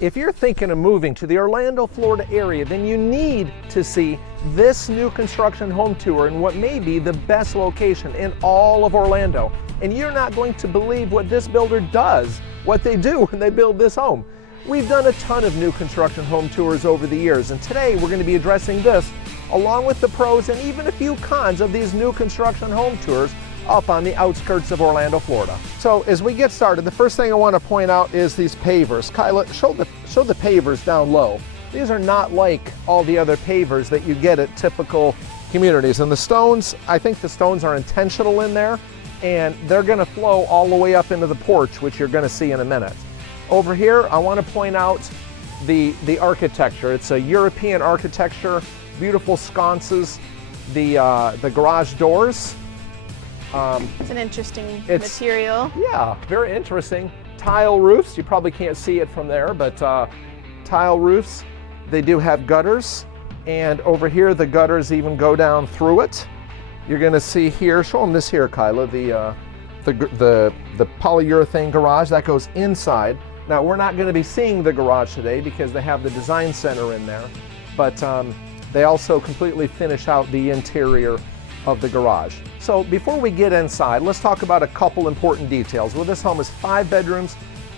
If you're thinking of moving to the Orlando, Florida area, then you need to see this new construction home tour in what may be the best location in all of Orlando. And you're not going to believe what this builder does, what they do when they build this home. We've done a ton of new construction home tours over the years, and today we're going to be addressing this along with the pros and even a few cons of these new construction home tours up on the outskirts of Orlando, Florida. So as we get started, the first thing I want to point out is these pavers. Kyla, show the pavers down low. These are not like all the other pavers that you get at typical communities. And the stones, I think the stones are intentional in there, and they're going to flow all the way up into the porch, which you're going to see in a minute. Over here, I want to point out the architecture. It's a European architecture, beautiful sconces, the garage doors. It's an interesting material. Yeah, very interesting. Tile roofs, you probably can't see it from there, but tile roofs. They do have gutters, and over here the gutters even go down through it. You're going to see here, show them this here, Kyla, the polyurethane garage that goes inside. Now we're not going to be seeing the garage today because they have the design center in there, but they also completely finish out the interior of the garage. So before we get inside, let's talk about a couple important details. Well, this home is 5 bedrooms,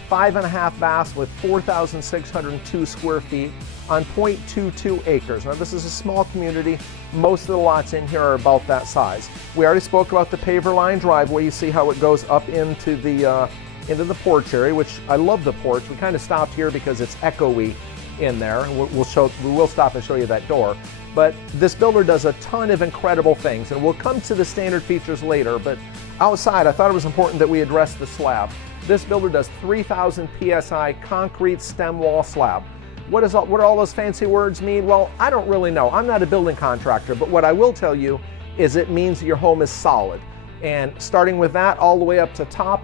5.5 baths with 4,602 square feet on 0.22 acres. Now this is a small community. Most of the lots in here are about that size. We already spoke about the paver line driveway. You see how it goes up into the porch area, which I love the porch. We kind of stopped here because it's echoey in there. We will stop and show you that door. But this builder does a ton of incredible things, and we'll come to the standard features later, but outside I thought it was important that we address the slab. This builder does 3,000 PSI concrete stem wall slab. What do all those fancy words mean? Well, I don't really know. I'm not a building contractor, but what I will tell you is it means your home is solid. And starting with that all the way up to top,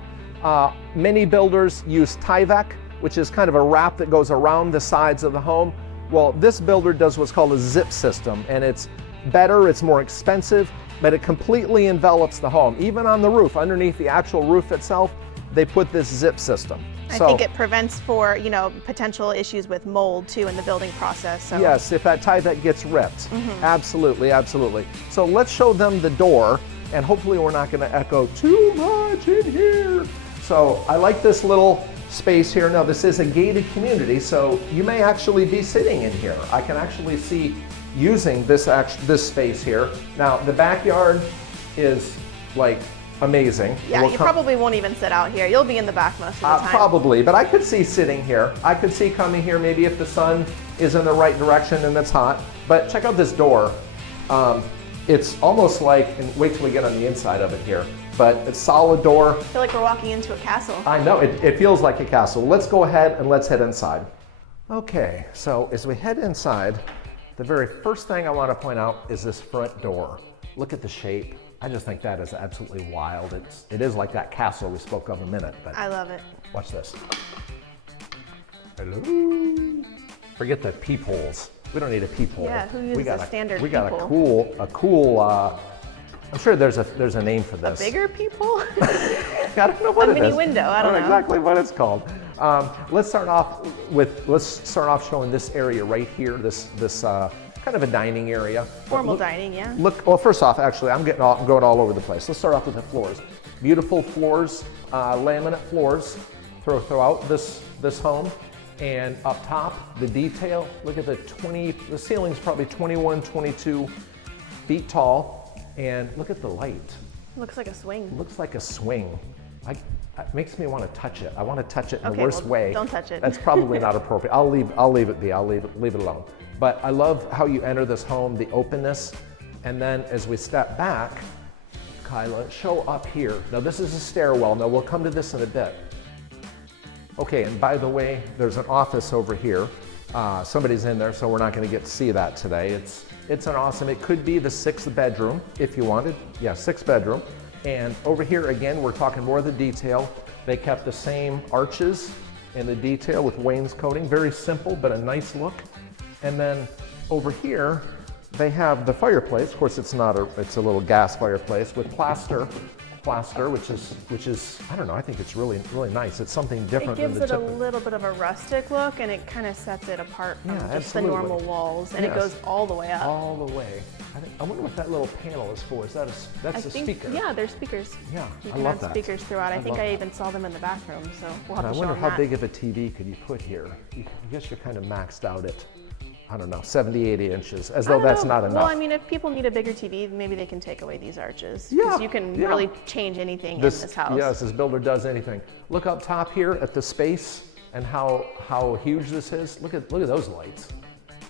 many builders use Tyvek, which is kind of a wrap that goes around the sides of the home. Well, this builder does what's called a zip system, and it's better, it's more expensive, but it completely envelops the home. Even on the roof, underneath the actual roof itself, they put this zip system. I think it prevents for, potential issues with mold too in the building process. So. Yes, if that Tyvek gets ripped. Absolutely, absolutely. So let's show them the door, and hopefully we're not going to echo too much in here. So I like this little space here. Now this is a gated community, so you may actually be sitting in here. I can actually see using this space here. Now the backyard is like amazing. Yeah, you probably won't even sit out here. You'll be in the back most of the time. Probably, but I could see sitting here. I could see coming here maybe if the sun is in the right direction and it's hot. But check out this door. It's almost like, and wait till we get on the inside of it here, but it's solid door. I feel like we're walking into a castle. I know, it feels like a castle. Let's go ahead and let's head inside. Okay, so as we head inside, the very first thing I want to point out is this front door. Look at the shape. I just think that is absolutely wild. It is like that castle we spoke of a minute. But I love it. Watch this. Hello. Forget the peepholes. We don't need a peephole. Yeah, who uses a standard We got peephole? a cool. I'm sure there's a name for this. A bigger peephole? I don't know what a it is. mini window. I don't know exactly what it's called. Let's start off showing this area right here. This kind of a dining area. Formal dining, yeah. Well, first off, actually, I'm going all over the place. Let's start off with the floors. Beautiful floors, laminate floors throughout this home. And up top, the detail, look at the ceiling's probably 21, 22 feet tall. And look at the light. Looks like a swing. Looks like a swing. It makes me want to touch it. I want to touch it in the well, worst way. Don't touch it. That's probably not appropriate. I'll leave it be. I'll leave it alone. But I love how you enter this home, the openness. And then as we step back, Kyla, show up here. Now this is a stairwell. Now we'll come to this in a bit. Okay, and by the way, there's an office over here. Somebody's in there, so we're not going to get to see that today. It's an awesome, it could be the 6th bedroom if you wanted. Yeah, 6th bedroom. And over here, again, we're talking more of the detail. They kept the same arches and the detail with wainscoting. Very simple, but a nice look. And then over here, they have the fireplace. Of course, it's a little gas fireplace with plaster plaster, which is I don't know. I think it's really nice. It's something different It gives than the it a typical. little bit of a rustic look, and it kind of sets it apart from Yeah, just absolutely. the normal walls, and it Yes. goes all the way up. All the way. I wonder what that little panel is for. Is that that's a speaker? Yeah, they're speakers. Yeah, You I can love have that. speakers throughout. I think love I that. even saw them in the bathroom, so we'll have And I to show wonder them how that. big of a TV could you put here? I guess you're kind of maxed out at, I don't know, 70, 80 inches, as I though don't that's know. not enough. Well, I mean, if people need a bigger TV, maybe they can take away these arches. Yeah, 'Cause you can yeah. really change anything in this house. Yes, this builder does anything. Look up top here at the space and how huge this is. Look at those lights.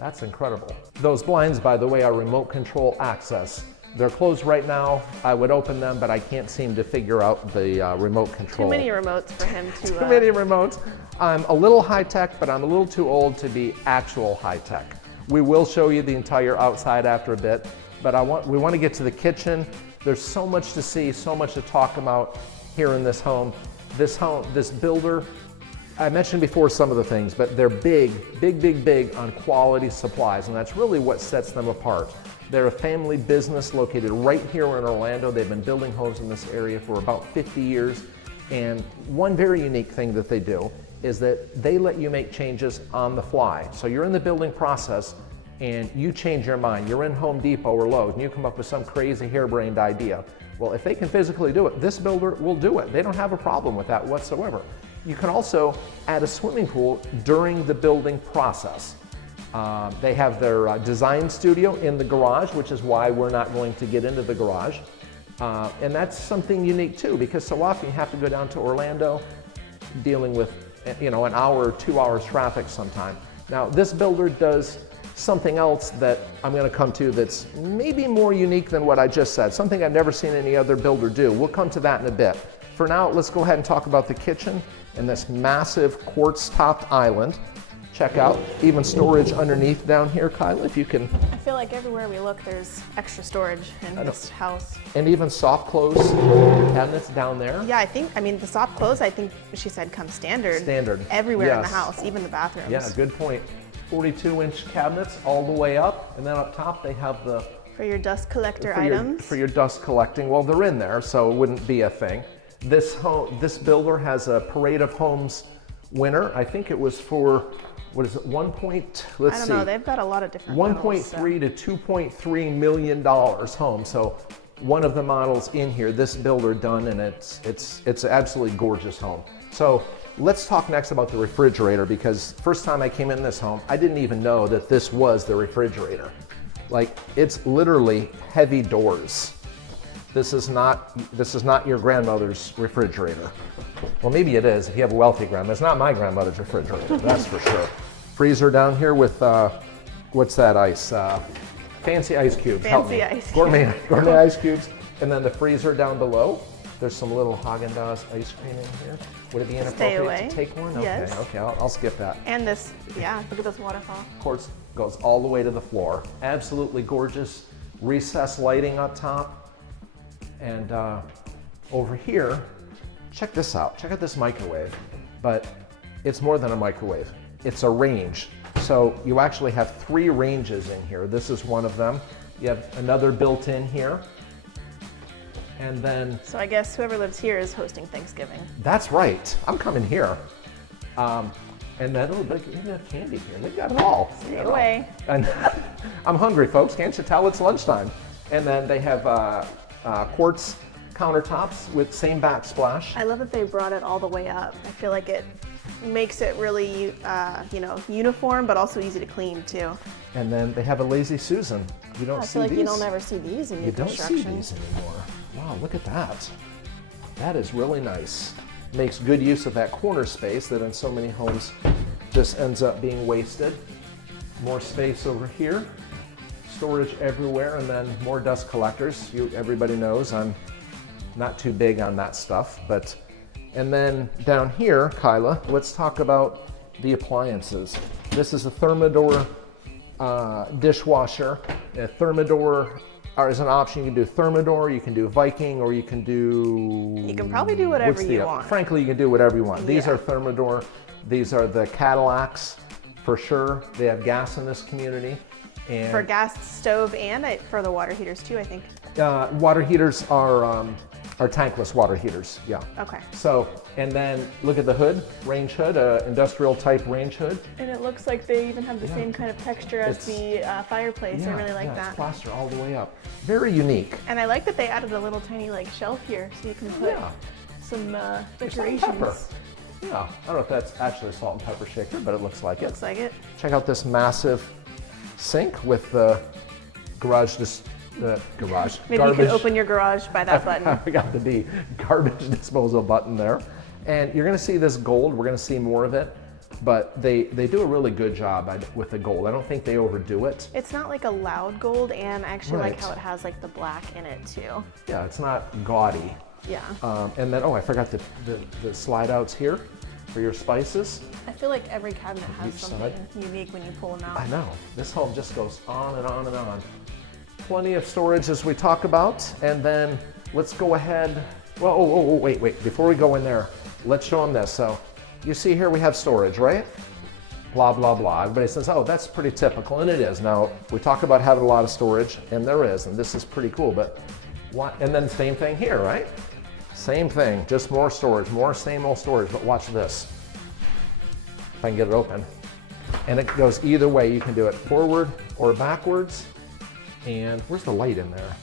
That's incredible. Those blinds, by the way, are remote control access. They're closed right now. I would open them, but I can't seem to figure out the remote control. Too many remotes for him to. Too many remotes. I'm a little high tech, but I'm a little too old to be actual high tech. We will show you the entire outside after a bit, but we want to get to the kitchen. There's so much to see, so much to talk about here in this home. This builder, I mentioned before some of the things, but they're big on quality supplies, and that's really what sets them apart. They're a family business located right here in Orlando. They've been building homes in this area for about 50 years. And one very unique thing that they do is that they let you make changes on the fly. So you're in the building process and you change your mind. You're in Home Depot or Lowe's and you come up with some crazy harebrained idea. Well, if they can physically do it, this builder will do it. They don't have a problem with that whatsoever. You can also add a swimming pool during the building process. They have their design studio in the garage, which is why we're not going to get into the garage. And that's something unique too, because so often you have to go down to Orlando dealing with, an hour or 2 hours traffic sometime. Now, this builder does something else that I'm going to come to that's maybe more unique than what I just said, something I've never seen any other builder do. We'll come to that in a bit. For now, let's go ahead and talk about the kitchen and this massive quartz-topped island. Check out even storage underneath down here, Kyla, if you can. I feel like everywhere we look, there's extra storage in this house. And even soft close cabinets down there. Yeah, the soft clothes, I think she said come standard. Standard. Everywhere in the Yes. house, even the bathrooms. Yeah, good point. 42-inch cabinets all the way up, and then up top they have the For your dust collector for items. your dust collecting. Well, they're in there, so it wouldn't be a thing. This builder has a Parade of Homes winner. I think it was for, what is it, I don't know, they've got a lot of different models, 1.3 to 2.3 million dollars home. So one of the models in here, this builder done, and it's an absolutely gorgeous home. So let's talk next about the refrigerator, because first time I came in this home, I didn't even know that this was the refrigerator. Like, it's literally heavy doors. This is not your grandmother's refrigerator. Well, maybe it is if you have a wealthy grandma. It's not my grandmother's refrigerator, that's for sure. Freezer down here with, what's that ice? Fancy ice cubes. Help me. Fancy ice Gourmet ice cubes. And then the freezer down below. There's some little Haagen-Dazs ice cream in here. Would it be inappropriate away. to take one? Yes. Okay, I'll skip that. And this, yeah, look at this waterfall. Of course, goes all the way to the floor. Absolutely gorgeous recessed lighting up top. And over here, check this out. Check out this microwave. But it's more than a microwave. It's a range. So you actually have 3 ranges in here. This is one of them. You have another built in here. And then, So I guess whoever lives here is hosting Thanksgiving. that's right, I'm coming here. And then, oh, they even have candy here. They've got it all. Stay away. And I'm hungry, folks. Can't you tell it's lunchtime? And then they have quartz countertops with same backsplash. I love that they brought it all the way up. I feel like it makes it really, uniform, but also easy to clean too. And then they have a Lazy Susan. You don't I see feel like these. you don't ever see these in new You don't see construction. these anymore. Wow, look at that. That is really nice. Makes good use of that corner space that in so many homes just ends up being wasted. More space over here. Storage everywhere, and then more dust collectors. Everybody knows I'm not too big on that stuff, but and then down here, Kyla, let's talk about the appliances. This is a Thermador dishwasher. A Thermador is an option. You can do Thermador, you can do Viking, or you can do... You can probably do whatever you want. Frankly, you can do whatever you want. These Yeah. are Thermador. These are the Cadillacs, for sure. They have gas in this community. And For gas stove and for the water heaters too, I think. water heaters are Are tankless water heaters, yeah. Okay. So, and then look at the hood, range hood, industrial type range hood. And it looks like they even have the same kind of texture as the fireplace. I really like that. It's plaster all the way up. Very unique. And I like that they added a little tiny like shelf here so you can put some decorations. Salt and pepper. Yeah, I don't know if that's actually a salt and pepper shaker, but it looks like it. Looks like it. Check out this massive sink with the garage, Maybe garbage. you can open your garage by that button. I got the D, garbage disposal button there. And you're gonna see this gold, we're gonna see more of it, but they do a really good job with the gold. I don't think they overdo it. It's not like a loud gold, and I actually like how it has like the black in it too. Yeah, it's not gaudy. Yeah. And then, I forgot the slide outs here for your spices. I feel like every cabinet has something unique when you pull them out. I know, this home just goes on and on and on. Plenty of storage as we talk about, and then let's go ahead. Well, wait, before we go in there, let's show them this. So you see here we have storage, right? Blah, blah, blah. Everybody says, oh, that's pretty typical, and it is. Now, we talk about having a lot of storage, and there is, and this is pretty cool, but what? And then same thing here, right? Same thing, just more storage, more same old storage, but watch this. If I can get it open. And it goes either way. You can do it forward or backwards. And where's the light in there?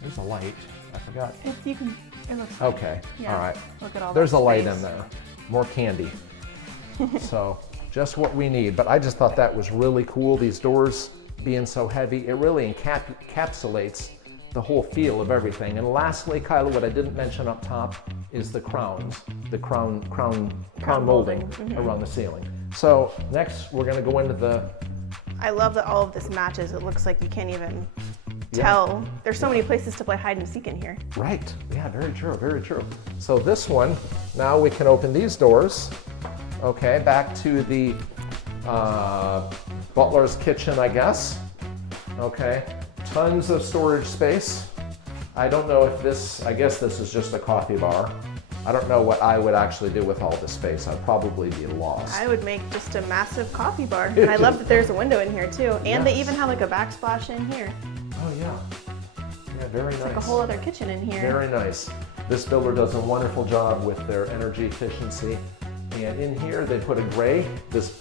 There's a light. I forgot. If you can, it looks fine. Okay. Yeah. All right. Look at all There's that a light space. in there. More candy. So just what we need. But I just thought that was really cool. These doors being so heavy, it really encapsulates the whole feel of everything. And lastly, Kyla, what I didn't mention up top is the crowns, the crown molding around the ceiling. So next, we're going to go into the. I love that all of this matches. It looks like you can't even tell. There's so many places to play hide and seek in here. Right. Yeah, very true, very true. So this one, now we can open these doors. Okay, back to the butler's kitchen, I guess. Okay, tons of storage space. I don't know if I guess this is just a coffee bar. I don't know what I would actually do with all this space. I'd probably be lost. I would make just a massive coffee bar. And I love that there's a window in here too. And they even have like a backsplash in here. Oh yeah. Yeah, very nice. Like a whole other kitchen in here. Very nice. This builder does a wonderful job with their energy efficiency. And in here they put a gray, this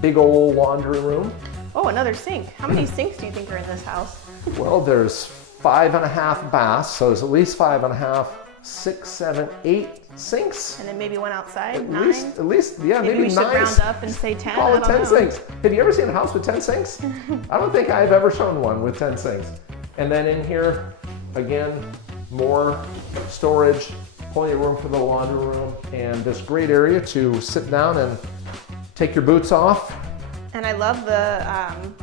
big old laundry room. Oh, another sink. How many sinks do you think are in this house? Well, there's 5.5 baths, so there's at least 5.5, 6, 7, 8 sinks. And then maybe one outside, At 9? least, yeah, maybe we should 9. round up and say 10. Call I it don't 10 know. sinks. Have you ever seen a house with 10 sinks? I don't think I've ever shown one with 10 sinks. And then in here, again, more storage, plenty of room for the laundry room, and this great area to sit down and take your boots off. And I love the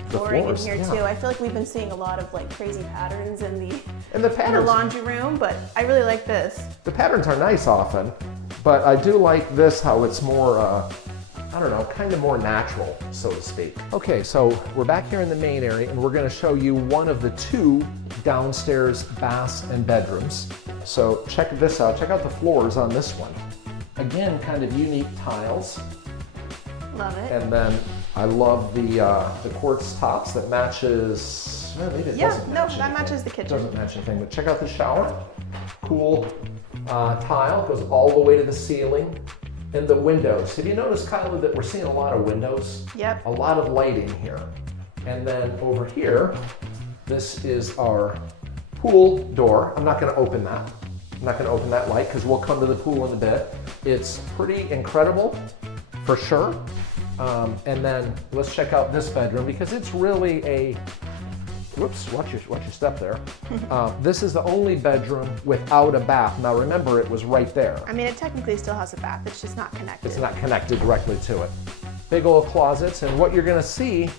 flooring floors, in here yeah. too. I feel like we've been seeing a lot of like crazy patterns in the patterns, laundry room, but I really like this. the patterns are nice often, but I do like this, how it's more, I don't know, kind of more natural, so to speak. Okay, so we're back here in the main area, and we're gonna show you one of the 2 downstairs baths and bedrooms. So check this out, check out the floors on this one. Again, kind of unique tiles. Love it. And then I love the quartz tops that matches, well, maybe it doesn't match that anything. matches the kitchen. It doesn't match anything, but check out the shower. Cool tile, goes all the way to the ceiling. And the windows. Have you noticed, Kyla, that we're seeing a lot of windows? Yep. A lot of lighting here. And then over here, this is our pool door. I'm not gonna open that. I'm not gonna open that light because we'll come to the pool in a bit. It's pretty incredible, for sure. And then let's check out this bedroom because it's really a, whoops, watch your step there. This is the only bedroom without a bath. Now remember, it was right there. I mean, it technically still has a bath. It's just not connected. It's not connected directly to it. Big old closets, and what you're gonna see,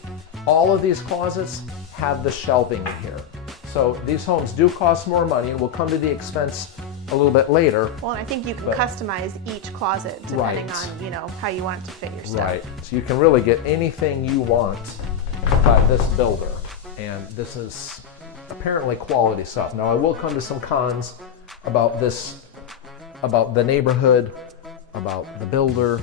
all of these closets have the shelving in here. So these homes do cost more money, and we'll come to the expense a little bit later. Well, and I think you can customize each closet depending on, how you want it to fit your stuff. Right, so you can really get anything you want by this builder. And this is apparently quality stuff. Now I will come to some cons about this, about the neighborhood, about the builder,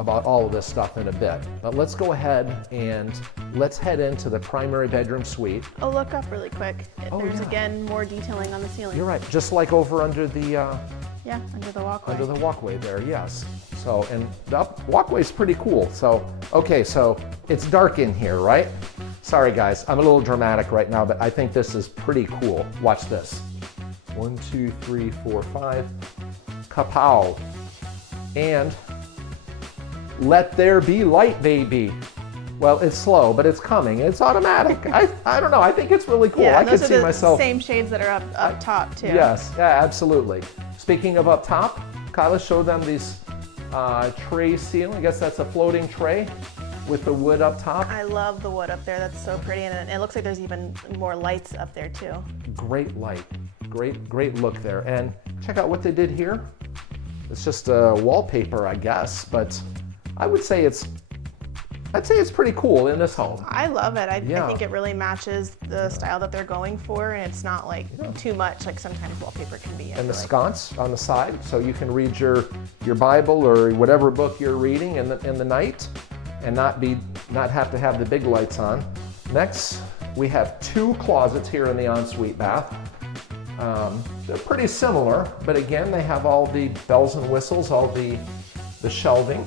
about all of this stuff in a bit. But let's go ahead and let's head into the primary bedroom suite. Oh, look up really quick. There's yeah. again more detailing on the ceiling. You're right, just like over under the Yeah, under the walkway. under the walkway there, yes. So, and the walkway's pretty cool. So, okay, so it's dark in here, right? Sorry guys, I'm a little dramatic right now, but I think this is pretty cool. Watch this. 1, 2, 3, 4, 5. Kapow. And let there be light, baby. Well, it's slow, but it's coming. It's automatic. I don't know. I think it's really cool. Yeah, I those could are see the myself. same shades that are up top too. Yes, yeah, absolutely. Speaking of up top, Kyla showed them these tray ceiling. I guess that's a floating tray with the wood up top. I love the wood up there. That's so pretty, and it looks like there's even more lights up there too. Great light. Great look there. And check out what they did here. It's just a wallpaper, I guess, but I'd say it's pretty cool in this home. I love it. I Yeah. think it really matches the style that they're going for, and it's not like too much like sometimes wallpaper can be. And the sconce on the side, so you can read your Bible or whatever book you're reading in the night, and not have to have the big lights on. Next, we have 2 closets here in the ensuite bath. They're pretty similar, but again, they have all the bells and whistles, all the shelving,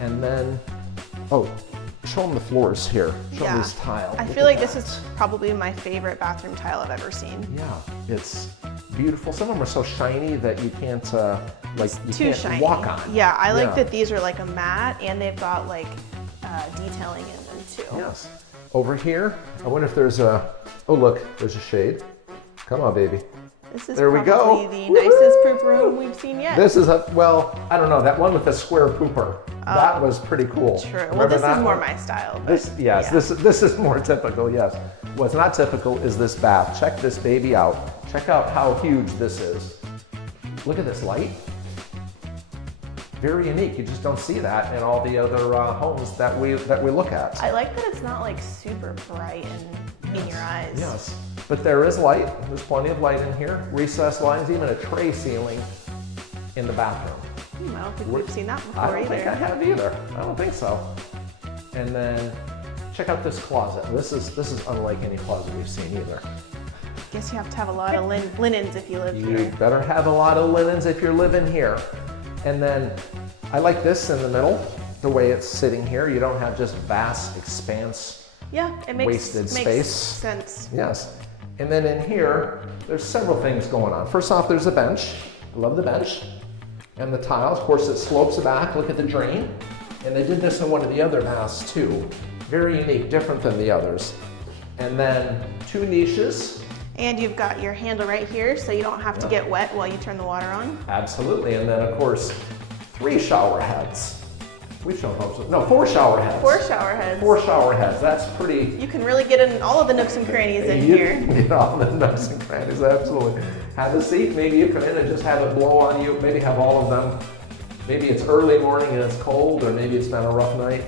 and then show them the floors here. Show them these tile. I feel like this is probably my favorite bathroom tile I've ever seen. Yeah, it's beautiful. Some of them are so shiny that you can't Shiny. walk on. Yeah, I like that these are like a matte and they've got like detailing in them too. Yes. Over here, I wonder if there's oh look, there's a shade. Come on, baby. This is there we probably go. the nicest poop room we've seen yet. This is well, I don't know, that one with the square pooper. That was pretty cool. True. Remember well, this that is more one? my style. This is more typical, yes. What's not typical is this bath. Check this baby out. Check out how huge this is. Look at this light. Very unique. You just don't see that in all the other homes that we look at. I like that it's not like super bright and in your eyes. Yes, but there is light. There's plenty of light in here. Recessed lines, even a tray ceiling in the bathroom. I don't think we've seen that before I don't either. think I have either. I don't think so. And then check out this closet. This is unlike any closet we've seen either. Guess you have to have a lot of linens if you live You here. better have a lot of linens if you're living here. And then I like this in the middle, the way it's sitting here. You don't have just vast expanse, Yeah, it makes wasted makes space. sense. Yes. And then in here, there's several things going on. First off, there's a bench. I love the bench. And the tiles, of course, it slopes back. Look at the drain. And they did this in one of the other baths too. Very unique, different than the others. And then 2 niches. And you've got your handle right here, so you don't have to get wet while you turn the water on. Absolutely. And then, of course, 3 shower heads. We've shown folks. No, 4 shower heads. 4 shower heads. 4 shower heads. That's pretty. You can really get in all of the nooks and crannies in here. Get all the nooks and crannies, absolutely. Have a seat. Maybe you come in and just have it blow on you. Maybe have all of them. Maybe it's early morning and it's cold, or maybe it's been a rough night.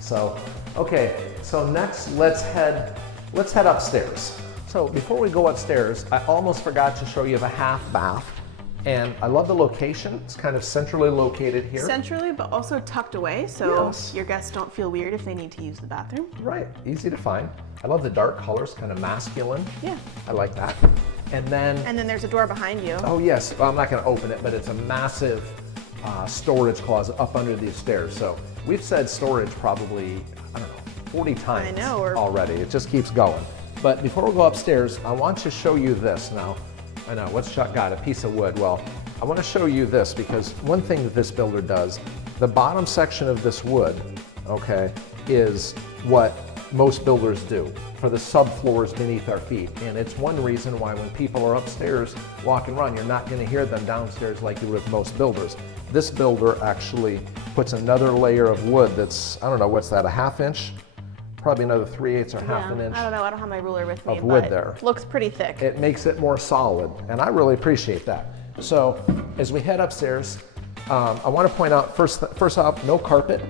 So, okay. So next, let's head upstairs. So before we go upstairs, I almost forgot to show you the half bath. And I love the location. It's kind of centrally located here. Centrally, but also tucked away, so Yes. your guests don't feel weird if they need to use the bathroom. Right, easy to find. I love the dark colors, kind of masculine. Yeah. I like that. And then there's a door behind you. oh yes, well, I'm not going to open it, but it's a massive storage closet up under these stairs. So we've said storage probably, I don't know, 40 times I know, already. It just keeps going. But before we go upstairs, I want to show you this now. I know, what's Chuck got? A piece of wood. Well, I want to show you this because one thing that this builder does, the bottom section of this wood, okay, is what most builders do for the subfloors beneath our feet. And it's one reason why when people are upstairs walk and run, you're not going to hear them downstairs like you would with most builders. This builder actually puts another layer of wood that's, I don't know, what's that, a 1/2 inch? Probably another 3/8 or half an inch. I don't know, I don't have my ruler with me, of wood but there. Looks pretty thick. It makes it more solid, and I really appreciate that. So as we head upstairs, I want to point out first off, no carpet.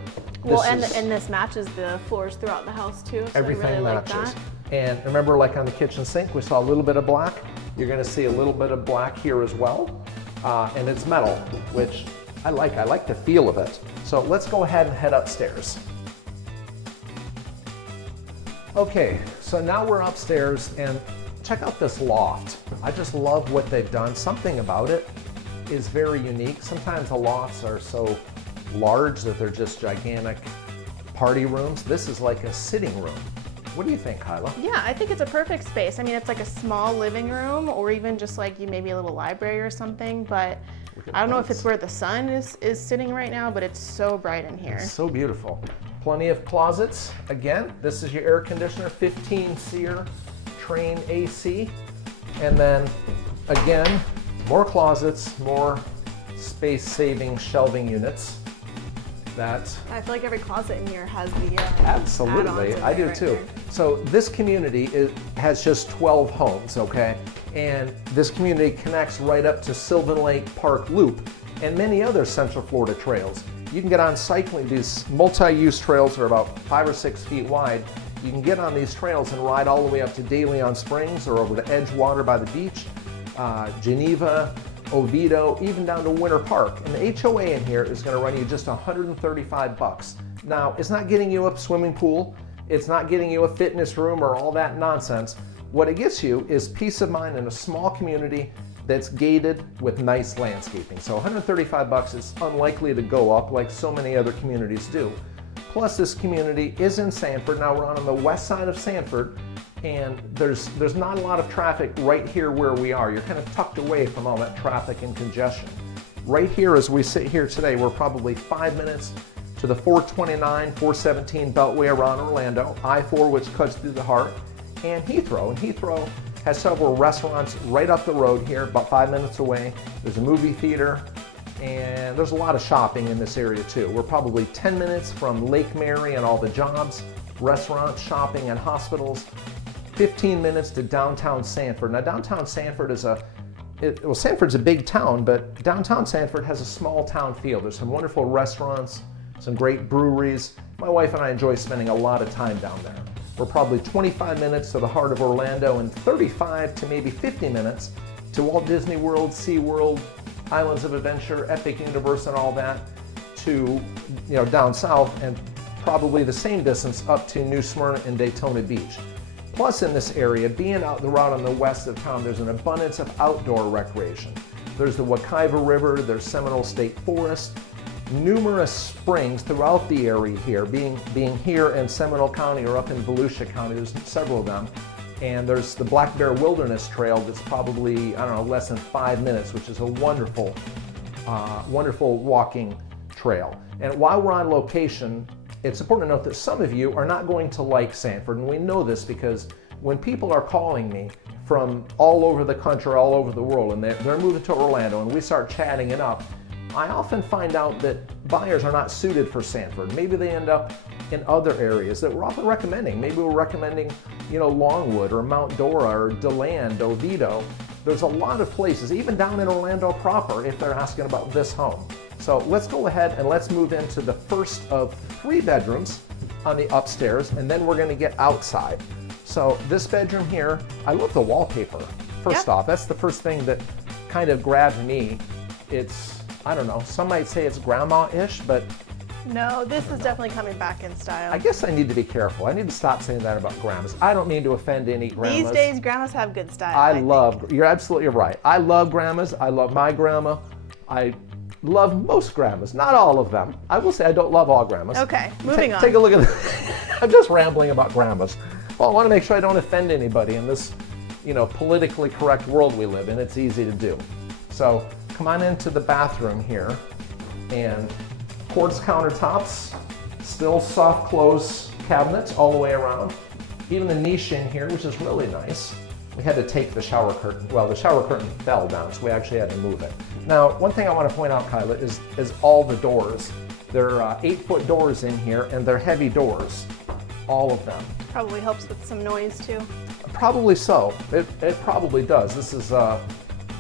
Well, and this matches the floors throughout the house too, so everything I really matches. like that. And remember, like on the kitchen sink, we saw a little bit of black. You're going to see a little bit of black here as well, and it's metal, which I like. I like the feel of it. So let's go ahead and head upstairs. Okay, so now we're upstairs and check out this loft. I just love what they've done. Something about it is very unique. Sometimes the lofts are so large that they're just gigantic party rooms. This is like a sitting room. What do you think, Kyla? Yeah, I think it's a perfect space. I mean, it's like a small living room or even just like maybe a little library or something, but I don't know if it's where the sun is sitting right now, but it's so bright in here. It's so beautiful. Plenty of closets. Again, this is your air conditioner, 15 SEER Train AC. And then again, more closets, more space-saving shelving units. I feel like every closet in here has the absolutely, I do too. There. So this community has just 12 homes, okay? And this community connects right up to Sylvan Lake Park Loop and many other Central Florida trails. You can get on cycling, these multi-use trails are about 5 or 6 feet wide. You can get on these trails and ride all the way up to De Leon Springs or over to Edgewater by the beach, Geneva, Oviedo, even down to Winter Park. And the HOA in here is going to run you just $135. Now, it's not getting you a swimming pool. It's not getting you a fitness room or all that nonsense. What it gets you is peace of mind in a small community that's gated with nice landscaping. So $135 is unlikely to go up like so many other communities do. Plus, this community is in Sanford. Now we're on the west side of Sanford, and there's not a lot of traffic right here where we are. You're kind of tucked away from all that traffic and congestion. Right here as we sit here today, we're probably 5 minutes to the 429, 417 Beltway around Orlando, I-4 which cuts through the heart, and Heathrow. And Heathrow has several restaurants right up the road here, about 5 minutes away. There's a movie theater, and there's a lot of shopping in this area too. We're probably 10 minutes from Lake Mary and all the jobs, restaurants, shopping, and hospitals. 15 minutes to downtown Sanford. Now downtown Sanford is Sanford's a big town, but downtown Sanford has a small town feel. There's some wonderful restaurants, some great breweries. My wife and I enjoy spending a lot of time down there. We're probably 25 minutes to the heart of Orlando and 35 to maybe 50 minutes to Walt Disney World, SeaWorld, Islands of Adventure, Epic Universe, and all that, to down south, and probably the same distance up to New Smyrna and Daytona Beach. Plus, in this area, being out the route on the west of town, there's an abundance of outdoor recreation. There's the Wekiva River, there's Seminole State Forest, numerous springs throughout the area here, being here in Seminole County or up in Volusia County, there's several of them. And there's the Black Bear Wilderness Trail that's probably, I don't know, less than 5 minutes, which is a wonderful, wonderful walking trail. And while we're on location, it's important to note that some of you are not going to like Sanford, and we know this because when people are calling me from all over the country, all over the world, and they're moving to Orlando, and we start chatting it up, I often find out that buyers are not suited for Sanford. Maybe they end up in other areas that we're often recommending. Maybe we're recommending, Longwood or Mount Dora or DeLand, Oviedo. There's a lot of places, even down in Orlando proper, if they're asking about this home. So let's go ahead and let's move into the first of 3 bedrooms on the upstairs, and then we're going to get outside. So this bedroom here, I love the wallpaper. First off, that's the first thing that kind of grabbed me. It's, I don't know, some might say it's grandma-ish, but no, this is definitely coming back in style. I guess I need to be careful. I need to stop saying that about grandmas. I don't mean to offend any grandmas. These days, grandmas have good style. You're absolutely right. I love grandmas. I love my grandma. I love most grandmas, not all of them. I will say I don't love all grandmas. Okay, moving on. Take a look at this. I'm just rambling about grandmas. Well, I want to make sure I don't offend anybody in this, politically correct world we live in. It's easy to do. So come on into the bathroom here, and quartz countertops, still soft close cabinets all the way around. Even the niche in here, which is really nice. We had to take the shower curtain. Well, the shower curtain fell down, so we actually had to move it. Now, one thing I want to point out, Kyla, is all the doors. There are 8-foot doors in here, and they're heavy doors, all of them. Probably helps with some noise too. Probably so. It probably does. This is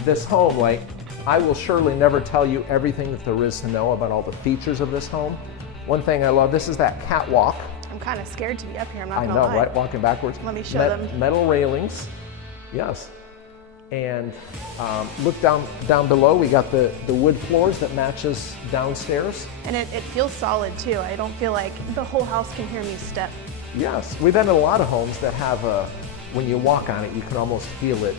this home. Like, I will surely never tell you everything that there is to know about all the features of this home. One thing I love, this is that catwalk. I'm kind of scared to be up here. I'm not gonna lie. I know, lie. right? Walking backwards. Let me show them. Metal railings. Yes. And look down below, we got the wood floors that matches downstairs. And it feels solid too. I don't feel like the whole house can hear me step. Yes, we've been in a lot of homes that have when you walk on it, you can almost feel it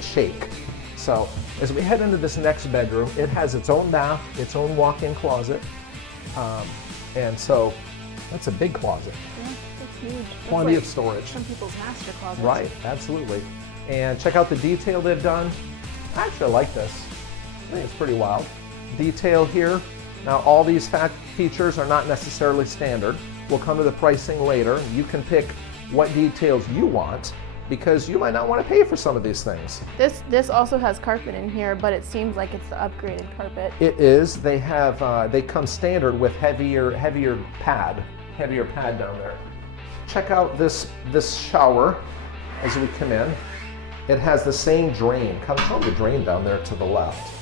shake. So as we head into this next bedroom, it has its own bath, its own walk-in closet. And so that's a big closet. Yeah, it's huge. Plenty like of storage. Some people's master closets. Right, absolutely. And check out the detail they've done. I actually like this. I think it's pretty wild. Detail here. Now all these features are not necessarily standard. We'll come to the pricing later. You can pick what details you want because you might not want to pay for some of these things. This also has carpet in here, but it seems like it's the upgraded carpet. It is. They have they come standard with heavier pad down there. Check out this shower as we come in. It has the same drain. Show the drain down there to the left.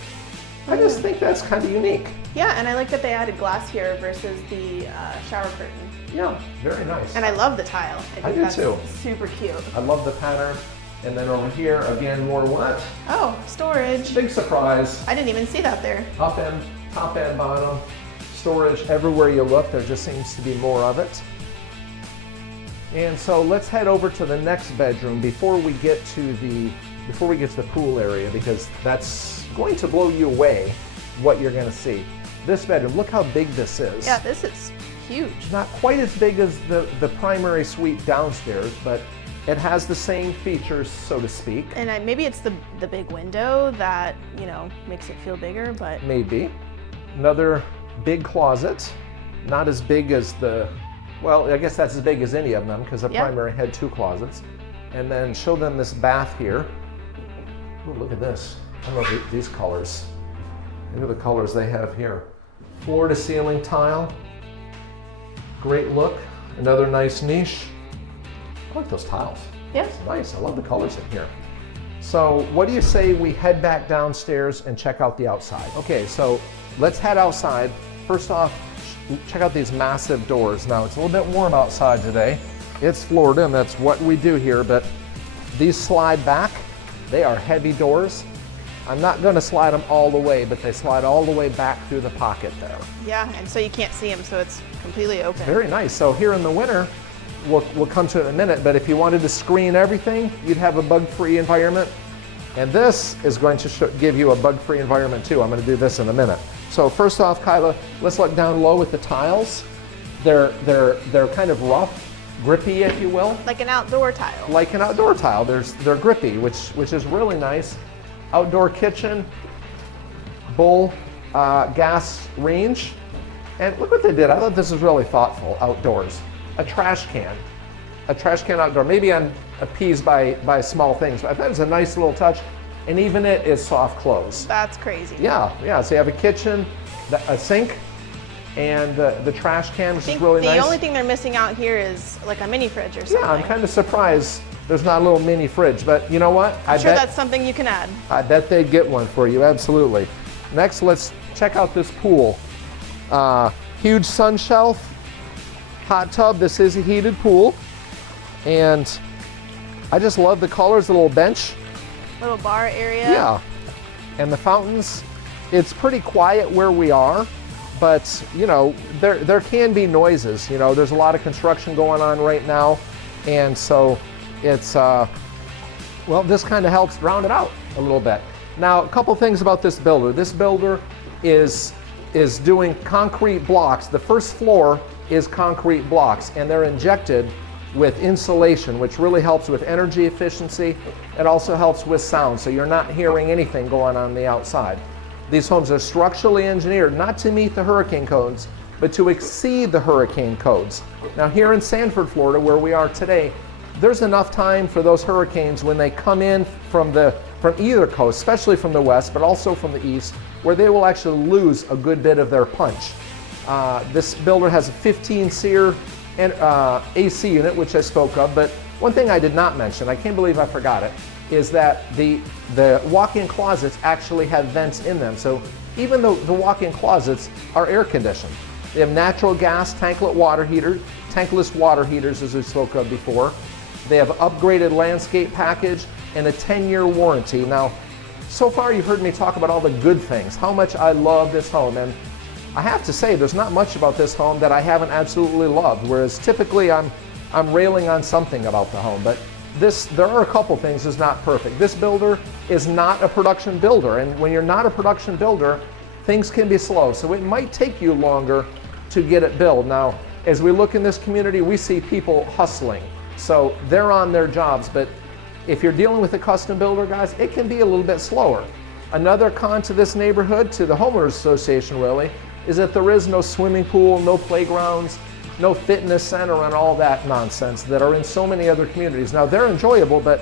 I just think that's kind of unique. Yeah, and I like that they added glass here versus the shower curtain. Yeah, very nice. And I love the tile. I do too. Super cute. I love the pattern. And then over here, again, more what? Oh, storage. Big surprise. I didn't even see that there. Up end, top end, bottom. Storage everywhere you look. There just seems to be more of it. And so let's head over to the next bedroom before we get to the pool area, because that's going to blow you away what you're going to see. This bedroom, look how big this is. Yeah, this is huge. Not quite as big as the primary suite downstairs, but it has the same features, so to speak. And maybe it's the big window that, makes it feel bigger, but... Maybe. Another big closet, not as big as well, I guess that's as big as any of them because the primary had 2 closets. And then show them this bath here. Ooh, look at this. I love these colors. Look at the colors they have here. Floor to ceiling tile. Great look. Another nice niche. I like those tiles. Yeah. It's nice. I love the colors in here. So what do you say we head back downstairs and check out the outside? Okay, so let's head outside. First off, check out these massive doors. Now it's a little bit warm outside today. It's Florida and that's what we do here, but these slide back. They are heavy doors. I'm not going to slide them all the way, but they slide all the way back through the pocket there. Yeah, and so you can't see them, so it's completely open. Very nice. So here in the winter, we'll come to it in a minute, but if you wanted to screen everything, you'd have a bug-free environment. And this is going to give you a bug-free environment too. I'm going to do this in a minute. So first off, Kyla, let's look down low at the tiles. They're kind of rough, grippy, if you will. Like an outdoor tile. Like an outdoor tile. They're grippy, which is really nice. Outdoor kitchen, bull gas range. And look what they did. I thought this was really thoughtful outdoors. A trash can outdoor. Maybe I'm appeased by small things, but I thought it was a nice little touch. And even it is soft close. That's crazy. Yeah. So you have a kitchen, a sink, and the trash can, which is really nice. The only thing they're missing out here is like a mini fridge or something. Yeah, I'm kind of surprised there's not a little mini fridge, but you know what? I'm sure that's something you can add. I bet they'd get one for you, absolutely. Next, let's check out this pool. Huge sun shelf, hot tub. This is a heated pool. And I just love the colors, the little bench. Little bar area. Yeah. And the fountains, it's pretty quiet where we are, but there can be noises. There's a lot of construction going on right now. And so it's, this kind of helps round it out a little bit. Now, a couple things about this builder. This builder is doing concrete blocks. The first floor is concrete blocks, and they're injected with insulation, which really helps with energy efficiency. It also helps with sound, so you're not hearing anything going on the outside. These homes are structurally engineered not to meet the hurricane codes, but to exceed the hurricane codes. Now here in Sanford, Florida, where we are today, there's enough time for those hurricanes when they come in from either coast, especially from the west, but also from the east, where they will actually lose a good bit of their punch. This builder has a 15-SEER and AC unit, which I spoke of, but one thing I did not mention, I can't believe I forgot it, is that the walk-in closets actually have vents in them. So even though the walk-in closets are air conditioned, they have natural gas tankless water heaters, as we spoke of before. They have upgraded landscape package and a 10-year warranty. Now, so far you've heard me talk about all the good things, how much I love this home, and I have to say there's not much about this home that I haven't absolutely loved, whereas typically I'm railing on something about the home, but there are a couple things that's not perfect. This builder is not a production builder, and when you're not a production builder, things can be slow, so it might take you longer to get it built. Now, as we look in this community, we see people hustling, so they're on their jobs, but if you're dealing with a custom builder, guys, it can be a little bit slower. Another con to this neighborhood, to the homeowners association really, is that there is no swimming pool, no playgrounds, no fitness center, and all that nonsense that are in so many other communities. Now, they're enjoyable, but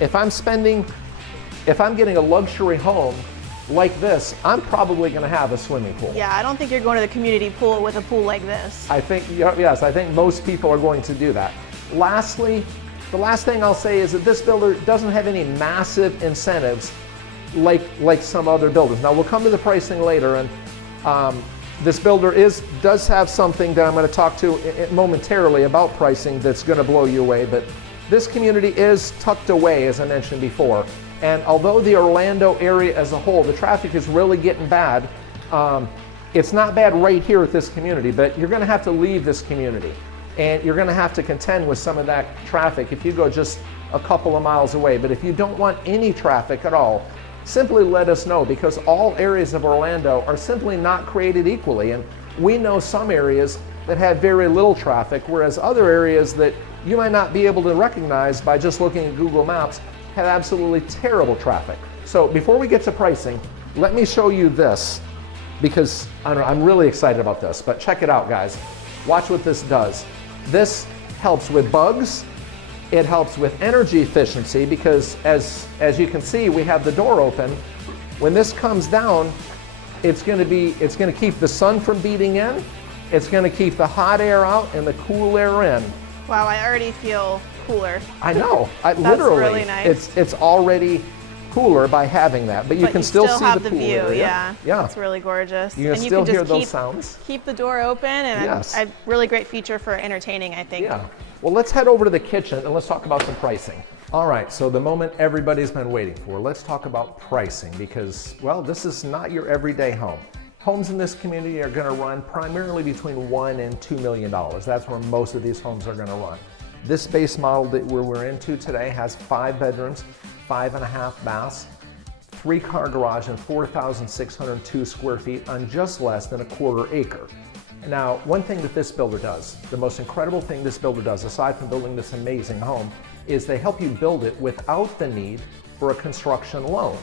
if I'm getting a luxury home like this, I'm probably going to have a swimming pool. Yeah, I don't think you're going to the community pool with a pool like this. I think, yes, I think most people are going to do that. Lastly, the last thing I'll say is that this builder doesn't have any massive incentives like some other builders. Now, we'll come to the pricing later, and this builder does have something that I'm going to talk to momentarily about pricing that's going to blow you away, but this community is tucked away, as I mentioned before. And although the Orlando area as a whole, the traffic is really getting bad, it's not bad right here at this community, but you're going to have to leave this community. And you're going to have to contend with some of that traffic if you go just a couple of miles away. But if you don't want any traffic at all, simply let us know, because all areas of Orlando are simply not created equally. And we know some areas that have very little traffic, whereas other areas that you might not be able to recognize by just looking at Google Maps have absolutely terrible traffic. So before we get to pricing, let me show you this, because I'm really excited about this, but check it out, guys. Watch what this does. This helps with bugs. It helps with energy efficiency, because as you can see, we have the door open. When this comes down, it's going to keep the sun from beating in. It's going to keep the hot air out and the cool air in. Wow, I already feel cooler. I know. That's literally, really nice. It's already cooler by having that, but you can still see have the the pool view. area. Yeah, it's really gorgeous. You can and still you can hear just those sounds. Keep the door open, and Yes. a really great feature for entertaining, I think. Yeah. Well, let's head over to the kitchen and let's talk about some pricing. All right, so the moment everybody's been waiting for, let's talk about pricing, because, well, this is not your everyday home. Homes in this community are going to run primarily between $1 and $2 million. That's where most of these homes are going to run. This base model that we're into today has 5 bedrooms, 5.5 baths, 3-car garage, and 4,602 square feet on just less than a quarter acre. Now, one thing that this builder does, the most incredible thing this builder does, aside from building this amazing home, is they help you build it without the need for a construction loan.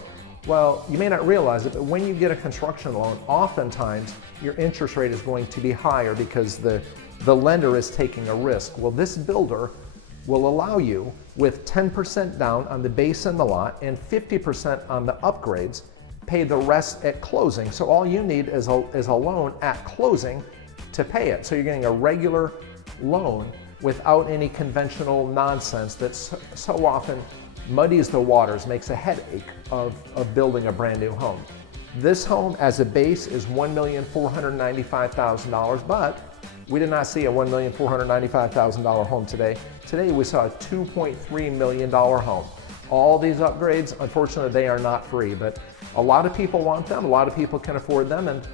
Well, you may not realize it, but when you get a construction loan, oftentimes your interest rate is going to be higher because the lender is taking a risk. Well, this builder will allow you, with 10% down on the base and the lot and 50% on the upgrades, pay the rest at closing. So all you need is a loan at closing to pay it. So you're getting a regular loan without any conventional nonsense that so often muddies the waters, makes a headache of building a brand new home. This home as a base is $1,495,000, but we did not see a $1,495,000 home today. Today we saw a $2.3 million home. All these upgrades, unfortunately, they are not free, but a lot of people want them, a lot of people can afford them, and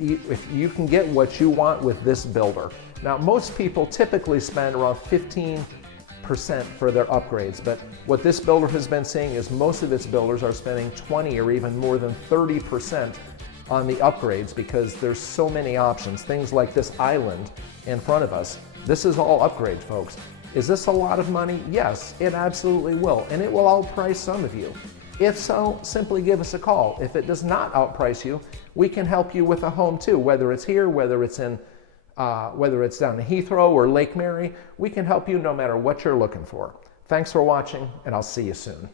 if you can get what you want with this builder. Now, most people typically spend around 15% for their upgrades, but what this builder has been seeing is most of its builders are spending 20 or even more than 30% on the upgrades, because there's so many options. Things like this island in front of us. This is all upgrade, folks. Is this a lot of money? Yes, it absolutely will, and it will outprice some of you. If so, simply give us a call. If it does not outprice you, we can help you with a home too, whether it's here, whether it's down in Heathrow or Lake Mary. We can help you no matter what you're looking for. Thanks for watching, and I'll see you soon.